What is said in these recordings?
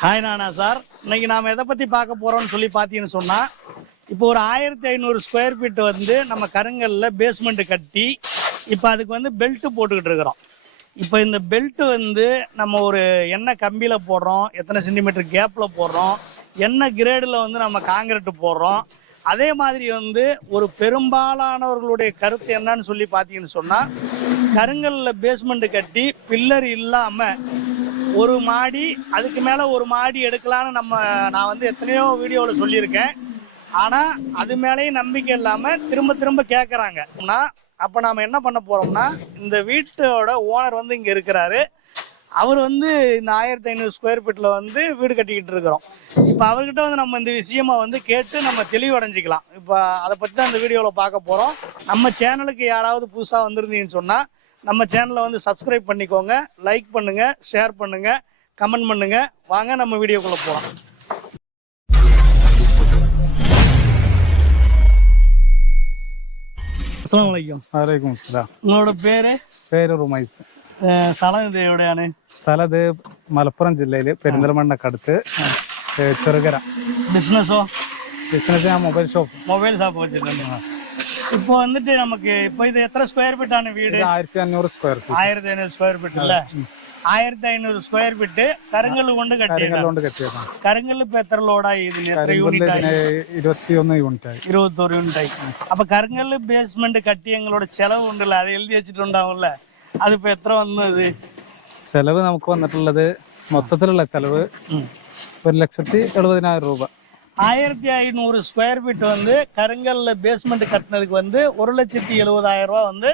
Hi நானா sir. இன்னைக்கு நாம் எதை பற்றி பார்க்க போகிறோம்னு சொல்லி பார்த்தீங்கன்னு சொன்னால், இப்போ ஒரு 1500 ஸ்கொயர் ஃபீட் வந்து நம்ம கருங்கல்ல பேஸ்மெண்ட் கட்டி இப்போ அதுக்கு வந்து பெல்ட்டு போட்டுக்கிட்டு இருக்கிறோம். இப்போ இந்த பெல்ட்டு வந்து நம்ம ஒரு என்ன கம்பியில் போடுறோம், எத்தனை சென்டிமீட்டர் கேப்பில் போடுறோம், என்ன கிரேடில் வந்து நம்ம காங்கிரீட்டு போடுறோம். அதே மாதிரி வந்து ஒரு பெரும்பாலானவர்களுடைய கருத்து என்னன்னு சொல்லி பார்த்தீங்கன்னு சொன்னால், கருங்கல்ல பேஸ்மெண்ட் கட்டி பில்லர் இல்லாமல் ஒரு மாடி அதுக்கு மேலே ஒரு மாடி எடுக்கலான்னு நான் வந்து எத்தனையோ வீடியோவில் சொல்லியிருக்கேன். ஆனால் அது மேலேயும் நம்பிக்கை இல்லாமல் திரும்ப திரும்ப கேட்குறாங்க. அப்போ நாம் என்ன பண்ண போகிறோம்னா, இந்த வீட்டோட ஓனர் வந்து இங்கே இருக்கிறாரு. அவர் வந்து இந்த 1500 ஸ்கொயர் ஃபீட்டில் வந்து வீடு கட்டிக்கிட்டு இருக்கிறோம். இப்போ அவர்கிட்ட வந்து நம்ம இந்த விஷயமா வந்து கேட்டு நம்ம தெளிவடைஞ்சிக்கலாம். இப்போ அதை பற்றி தான் இந்த வீடியோவில் பார்க்க போகிறோம். நம்ம சேனலுக்கு யாராவது புதுசாக வந்துருந்தீங்கன்னு சொன்னால் நம்ம சேனலை வந்து சப்ஸ்கிரைப் பண்ணிக்கோங்க, லைக் பண்ணுங்கள், ஷேர் பண்ணுங்கள், கமெண்ட் பண்ணுங்கள். வாங்க நம்ம வீடியோக்குள்ளே போகலாம். அஸ்ஸலாமு அலைக்கும். വലൈക്കും അസ്സലാം. உங்களோட പേര് റുമൈസ്. സ്ഥലം ഇത് എവിടെയാണ്? സ്ഥലം ഇത് മലപ്പുറം ജില്ലയിൽ പെരിന്തൽമണ്ണക്കടുത്ത് ചെറുകര. ബിസിനസ്സോ? ബിസിനസ് ഞാൻ മൊബൈൽ ഷോപ്പ് വെച്ചിട്ടുണ്ട്. இப்போ வந்துட்டு நமக்கு இப்போ இது எத்தனை ஸ்கொயர் ஃபீட்டான வீடு? 1500 ஸ்கொயர் ஃபீட். 1500 ஸ்கொயர் ஃபீட் இல்ல, 1500 ஸ்கொயர் ஃபீட் கருங்கல் கொண்டு கட்டியதான். கருங்கல் இப்போ எத்தனை லோடா? இது எத்தனை யூனிட் ஆகி? 21 யூனிட் ஆகி. 21 யூனிட் ஆகி. அப்ப கருங்கல் பேஸ்மெண்ட் கட்டி எங்களோட செலவு உண்டுல்ல, அதை எழுதி வச்சுட்டு ഉണ്ടാവുம்ல, அது இப்போ எத்தனை வந்தது? ചെലവ് നമുക്ക് വന്നിട്ടുള്ളത് മൊത്തത്തിലുള്ള ചെലവ് 1,70,000 രൂപ. 1500 ஸ்கொயர் ஃபீட் வந்து கருங்கல்ல பேஸ்மெண்ட் கட்டினதுக்கு வந்து 1,70,000 ரூபா வந்து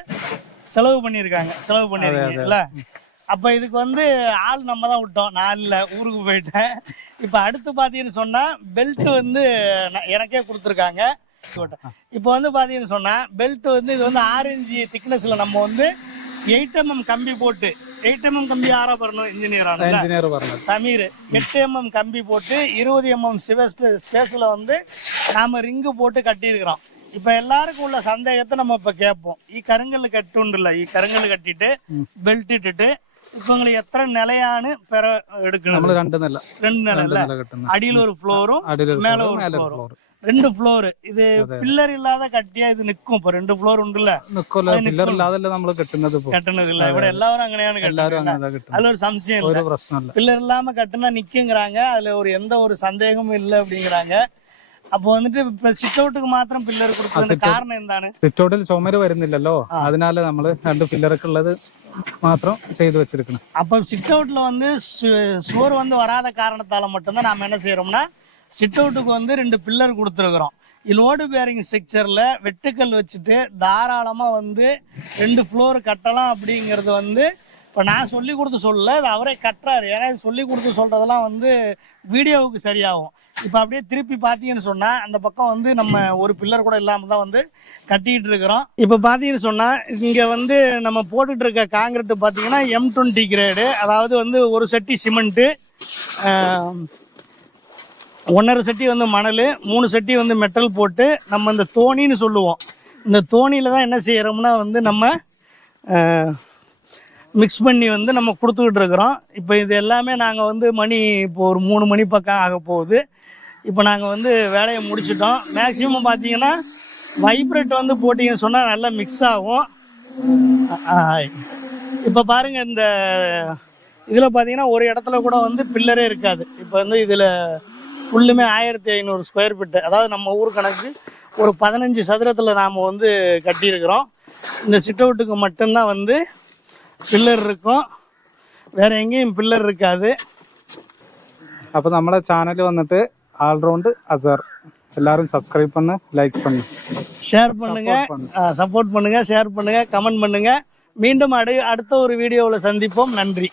செலவு பண்ணிருக்கீங்கல்ல. அப்ப இதுக்கு வந்து ஆள் நம்ம தான் விட்டோம், நான் இல்லை, ஊருக்கு போயிட்டேன். இப்ப அடுத்து பாத்தீங்கன்னு சொன்னா பெல்ட் வந்து எனக்கே கொடுத்துருக்காங்க. இப்போ வந்து பாத்தீங்கன்னு சொன்னா பெல்ட் வந்து இது வந்து 6 இன்ச் திக்னஸ்ல நம்ம வந்து 8 mm கம்பி போட்டு, 8 mm கம்பி ஆரா வரணும், இன்ஜினியர் வரணும் சமீர். 8 mm கம்பி போட்டு 20 mm ஸ்பேஸ்ல வந்து நாம ரிங்கு போட்டு கட்டி இருக்கிறோம். இப்ப எல்லாருக்கும் உள்ள சந்தேகத்தை நம்ம இப்ப கேட்போம். கருங்கல் கட்டு உண்டுல்ல, கருங்கல் கட்டிட்டு பெல்ட் இட்டுட்டு இப்ப உங்களுக்கு எத்தனை நிலையானு பெற எடுக்கணும்? 2 நிலை. அடியில் ஒரு ஃப்ளோரும் மேல ஒரு ஃப்ளோரும், 2 ஃப்ளோர். இது பில்லர் இல்லாத கட்டியா இது நிக்கும்? இப்ப 2 ஃப்ளோர் உண்டுல்ல, கட்டுனது இல்ல. ഇവിടെ எல்லாரும் അങ്ങനെയാണ് கட்டுறது. அதுல ஒரு சம்சயம் இல்ல, பில்லர் இல்லாம கட்டுனா நிக்குங்கிறாங்க. அதுல ஒரு எந்த ஒரு சந்தேகமும் இல்லை அப்படிங்கிறாங்க. அப்போ வந்துட்டு இப்ப സിറ്റ് ഔட்டுக்கு മാത്രം പില്ലർ കൊടുത്തതിന്റെ കാരണം എന്താണ്? സിറ്റ് ഔട്ടിൽ ചുമര് വരുന്നില്ലല്ലോ, അതിനാൽ നമ്മൾ 2 പില്ലർക്ക് ഉള്ളത് മാത്രം ചെയ്തു വെച്ചിരിക്കണം. அப்ப സിറ്റ് ഔட்ல வந்து சுவர் வந்து வராத காரணத்தால மட்டும்தான் நாம என்ன செய்யறோம்னா சிட் அவுட்டுக்கு வந்து 2 பில்லர் கொடுத்துருக்குறோம். லோடு பேரிங் ஸ்ட்ரக்சர்ல வெட்டுக்கல் வச்சுட்டு தாராளமா வந்து 2 ஃப்ளோர் கட்டலாம் அப்படிங்கிறது வந்து இப்போ நான் சொல்லி கொடுத்து சொல்லல, அது அவரே கட்டுறாரு. ஏன்னா சொல்லி கொடுத்து சொல்றதெல்லாம் வந்து வீடியோவுக்கு சரியாகும். இப்போ அப்படியே திருப்பி பார்த்தீங்கன்னு சொன்னால் அந்த பக்கம் வந்து நம்ம ஒரு பில்லர் கூட இல்லாமல் தான் வந்து கட்டிக்கிட்டு இருக்கிறோம். இப்போ பார்த்தீங்கன்னு சொன்னால் இங்கே வந்து நம்ம போட்டுட்டு இருக்க காங்கிரீட்டு பார்த்தீங்கன்னா M20 கிரேடு. அதாவது வந்து ஒரு சட்டி சிமெண்ட்டு, 1.5 சட்டி வந்து மணல், 3 சட்டி வந்து மெட்டல் போட்டு நம்ம இந்த தோணின்னு சொல்லுவோம். இந்த தோணியில் தான் என்ன செய்கிறோம்னா வந்து நம்ம மிக்ஸ் பண்ணி வந்து நம்ம கொடுத்துக்கிட்டு இருக்கிறோம். இப்போ இது எல்லாமே நாங்கள் வந்து இப்போ ஒரு 3 மணி பக்கம் ஆக போகுது. இப்போ நாங்கள் வந்து வேலையை முடிச்சிட்டோம். மேக்ஸிமம் பார்த்தீங்கன்னா வைப்ரேட் வந்து போட்டிங்கன்னு சொன்னால் நல்லா மிக்ஸ் ஆகும். இப்போ பாருங்கள், இந்த இதில் பார்த்தீங்கன்னா ஒரு இடத்துல கூட வந்து பில்லரே இருக்காது. இப்போ வந்து இதில் ஃபுல்லுமே 1500 ஸ்கொயர் ஃபீட்டு, அதாவது நம்ம ஊர் கணக்கு ஒரு 15 சதுரத்தில் நாம் வந்து கட்டியிருக்கிறோம். இந்த சிட் அவுட்டுக்கு மட்டும்தான் வந்து பில்லர் இருக்கும், வேற எங்கேயும் பில்லர் இருக்காது. அப்போ நம்மளோட சேனல் வந்துட்டு ஆல்ரவுண்ட் அசர். எல்லாரும் சப்ஸ்கிரைப் பண்ணு, லைக் பண்ணு, ஷேர் பண்ணுங்க, சப்போர்ட் பண்ணுங்க, ஷேர் பண்ணுங்க, கமெண்ட் பண்ணுங்க. மீண்டும் அடுத்த ஒரு வீடியோவில் சந்திப்போம். நன்றி.